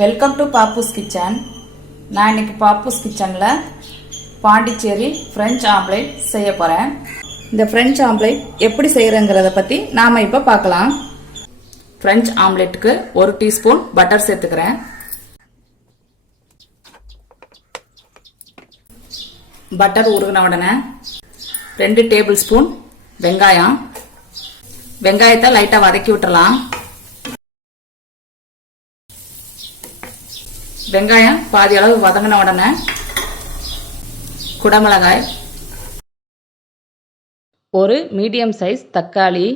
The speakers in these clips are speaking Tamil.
Welcome to Pappu's kitchen. நான் இன்னைக்கு பாப்பூஸ் கிச்சனில் பாண்டிச்சேரி ஃப்ரெஞ்ச் ஆம்லேட் செய்ய போகிறேன். இந்த ஃப்ரெஞ்ச் ஆம்லேட் எப்படி செய்கிறேங்கிறத பற்றி நாம் இப்போ பார்க்கலாம். ஃப்ரெஞ்ச் ஆம்லேட்டுக்கு 1 டீஸ்பூன் பட்டர் சேர்த்துக்கிறேன். பட்டர் உருகின உடனே 2 டேபிள் ஸ்பூன் வெங்காயம். வெங்காயத்தை லைட்டாக வதக்கி விட்டுறலாம். வெங்காயம் பாதி அளவு வதங்கின உடனே குடமிளகாய், 1 மீடியம் சைஸ் தக்காளி,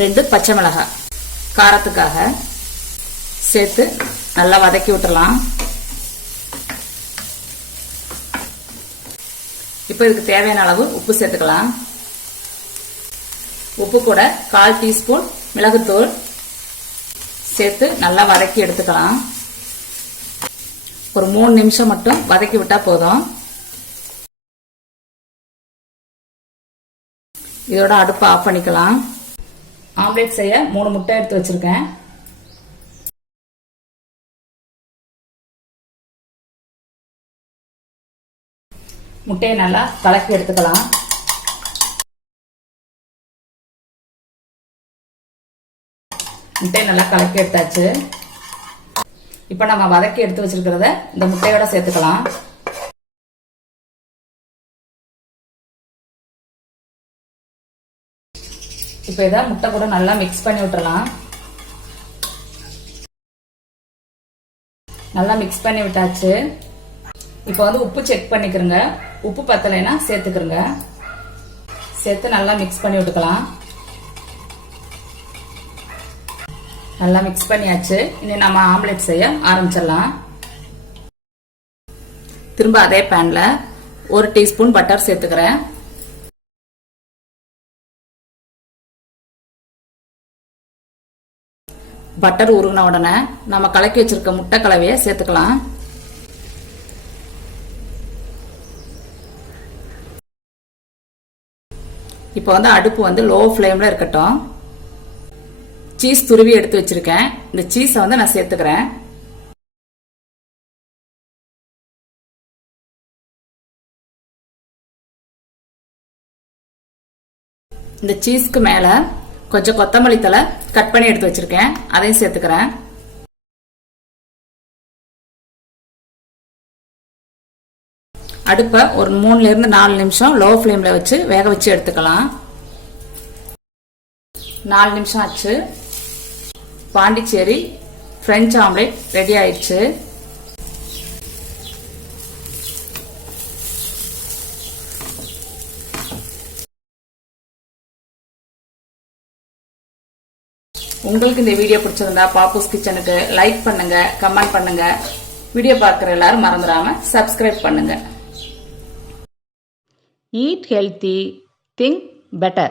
2 பச்சை மிளகாய் காரத்துக்காக சேர்த்து நல்லா வதக்கி விட்டுறலாம். இப்போ இதுக்கு தேவையான அளவு உப்பு சேர்த்துக்கலாம். உப்பு கூட 1/4 டீஸ்பூன் மிளகுத்தூள் சேர்த்து நல்லா வதக்கி எடுத்துக்கலாம். ஒரு 3 நிமிஷம் மட்டும் வதக்கி விட்டா போதும். இதோட அடுப்பை ஆஃப் பண்ணிக்கலாம். ஆம்லேட் செய்ய 3 முட்டை எடுத்து வச்சிருக்கேன். முட்டையை நல்லா கலக்கி எடுத்துக்கலாம். முட்டையை நல்லா கலக்கி எடுத்தாச்சு. இப்போ நம்ம வதக்கி எடுத்து வச்சிருக்கிறத இந்த முட்டையோட சேர்த்துக்கலாம். இப்போ இதை முட்டை கூட நல்லா மிக்ஸ் பண்ணி விட்டுறலாம். நல்லா மிக்ஸ் பண்ணி விட்டாச்சு. இப்போ உப்பு செக் பண்ணிக்கிறங்க. உப்பு பத்தலைன்னா சேர்த்துக்கிறங்க. சேர்த்து நல்லா மிக்ஸ் பண்ணி விட்டுக்கலாம். நல்லா மிக்ஸ் பண்ணியாச்சு. இனி நம்ம ஆம்லெட் செய்ய ஆரம்பிச்சிடலாம். திரும்ப அதே பேன்ல 1 டீஸ்பூன் பட்டர் சேர்த்துக்கிறேன். பட்டர் உருகின உடனே நம்ம கலக்கி வச்சிருக்க முட்டை கலவையை சேர்த்துக்கலாம். இப்போ அடுப்பு லோ ஃப்ளேம்ல இருக்கட்டும். சீஸ் துருவி எடுத்து வச்சிருக்கேன். இந்த சீஸை நான் சேர்த்துக்கிறேன். இந்த சீஸ்க்கு மேல கொஞ்சம் கொத்தமல்லி தழை கட் பண்ணி எடுத்து வச்சிருக்கேன். அதையும் சேர்த்துக்கிறேன். அடுப்பை ஒரு 3 இருந்து 4 நிமிஷம் லோ ஃப்ளேம்ல வச்சு வேக வச்சு எடுத்துக்கலாம். 4 நிமிஷம் ஆச்சு. பாண்டிச்சேரி ஃப்ரெஞ்ச் ஆம்லேட் ரெடி ஆயிடுச்சு. உங்களுக்கு இந்த வீடியோ பிடிச்சிருந்தா பாப்பூஸ் கிச்சனுக்கு லைக் பண்ணுங்க, கமெண்ட் பண்ணுங்க. வீடியோ பார்க்குற எல்லாரும் மறந்துடாம சப்ஸ்கிரைப் பண்ணுங்க. Eat healthy, think better.